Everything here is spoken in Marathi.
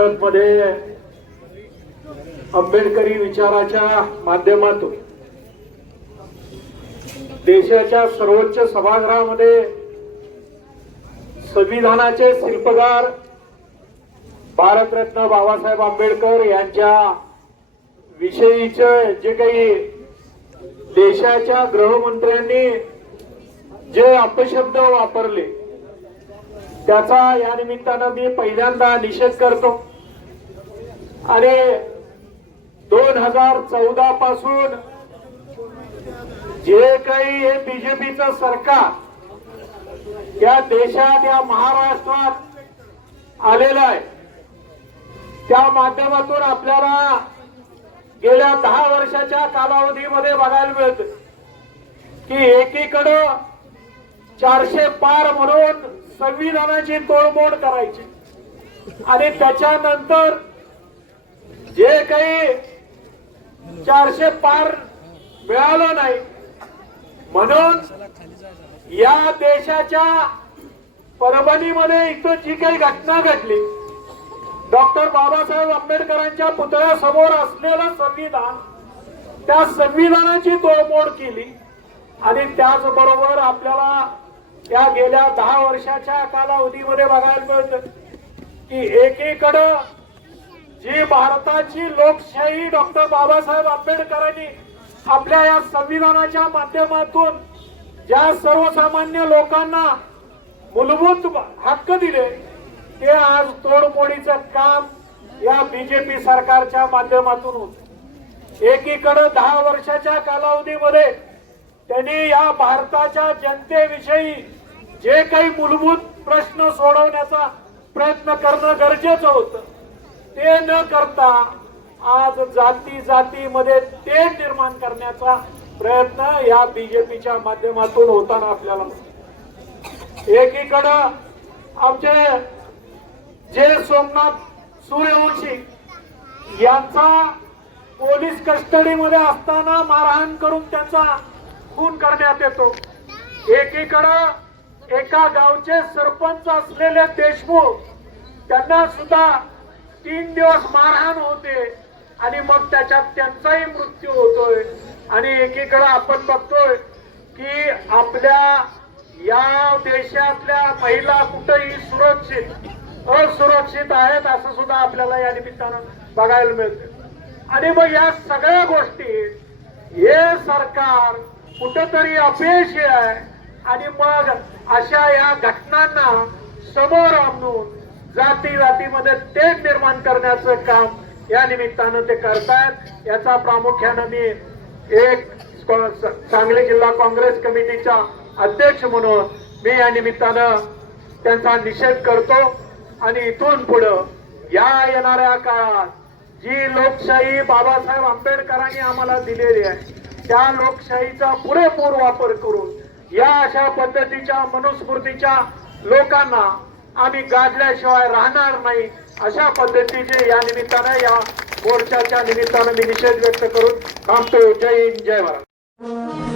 मध्ये आंबेडकरी विचाराच्या माध्यमातून देशाच्या सर्वोच्च सभागृहामध्ये संविधानाचे शिल्पकार भारतरत्न बाबासाहेब आंबेडकर यांच्या विषयीच जे काही देशाच्या गृहमंत्र्यांनी जे अपशब्द वापरले त्याचा या निमित्तानं मी पहिल्यांदा निषेध करतो अरे दोन हजार चौदा पासून जे काही हे बीजेपीचं सरकार या देशात या महाराष्ट्रात आलेलं आहे त्या माध्यमातून आपल्याला गेल्या दहा वर्षाच्या कालावधीमध्ये बघायला मिळत की एकीकडं चारशे पार म्हणून संविधानाची तोडमोड करायची आणि त्याच्यानंतर काही चारशे पार मिळाला नाही म्हणून या देशाच्या परभणीमध्ये इथं जी काही घटना घडली डॉक्टर बाबासाहेब आंबेडकरांच्या पुतळ्यासमोर असलेला संविधान त्या संविधानाची तोडमोड केली आणि त्याचबरोबर आपल्याला या गेल्या दहा वर्षाच्या कालावधीमध्ये बघायला मिळत की एकीकडं जी भारताची लोकशाही डॉक्टर बाबासाहेब आंबेडकरांनी आपल्या या संविधानाच्या माध्यमातून ज्या सर्वसामान्य लोकांना मूलभूत हक्क दिले ते आज तोडमोडीचं काम या बीजेपी सरकारच्या माध्यमातून होत एकीकडे दहा वर्षाच्या कालावधीमध्ये त्यांनी या भारताच्या जनतेविषयी जे काही मूलभूत प्रश्न सोडवण्याचा प्रयत्न करणं गरजेचं होतं ते न करता आज जाती जातीमध्ये ते निर्माण करण्याचा प्रयत्न या बीजेपीच्या माध्यमातून होताना आपल्याला एकीकडं आमचे जे सोमनाथ सूर्यवंशी यांचा पोलीस कस्टडीमध्ये असताना मारहाण करून त्यांचा खून करण्यात येतो एकीकडं एका गावचे सरपंच असलेले देशमुख त्यांना सुद्धा दिवस मारहाण होते आणि मग त्याच्यात त्यांचाही मृत्यू होतोय आणि एकीकडे आपण बघतोय की आपल्या या देशातल्या महिला कुठेही सुरक्षित असुरक्षित आहेत असं सुद्धा आपल्याला या निमित्तानं बघायला मिळते आणि मग या सगळ्या गोष्टी हे सरकार कुठंतरी अपयशी आहे आणि मग अशा या घटनांना समोर आणून जाती जातीमध्ये ते निर्माण करण्याचं काम या निमित्तानं ते करतायत याचा प्रामुख्यानं मी एक सांगली जिल्हा काँग्रेस कमिटीचा अध्यक्ष म्हणून मी या निमित्तानं त्यांचा निषेध करतो आणि इथून पुढं या येणाऱ्या काळात जी लोकशाही बाबासाहेब आंबेडकरांनी आम्हाला दिलेली आहे त्या लोकशाहीचा पुरेपूर वापर करून या अशा पद्धतीच्या मनुस्मृतीच्या लोकांना आम्ही गाजल्याशिवाय राहणार नाही अशा पद्धतीचे या निमित्तानं या मोर्चाच्या निमित्तानं मी निषेध व्यक्त करून थांबतो जय हिंद जय भारत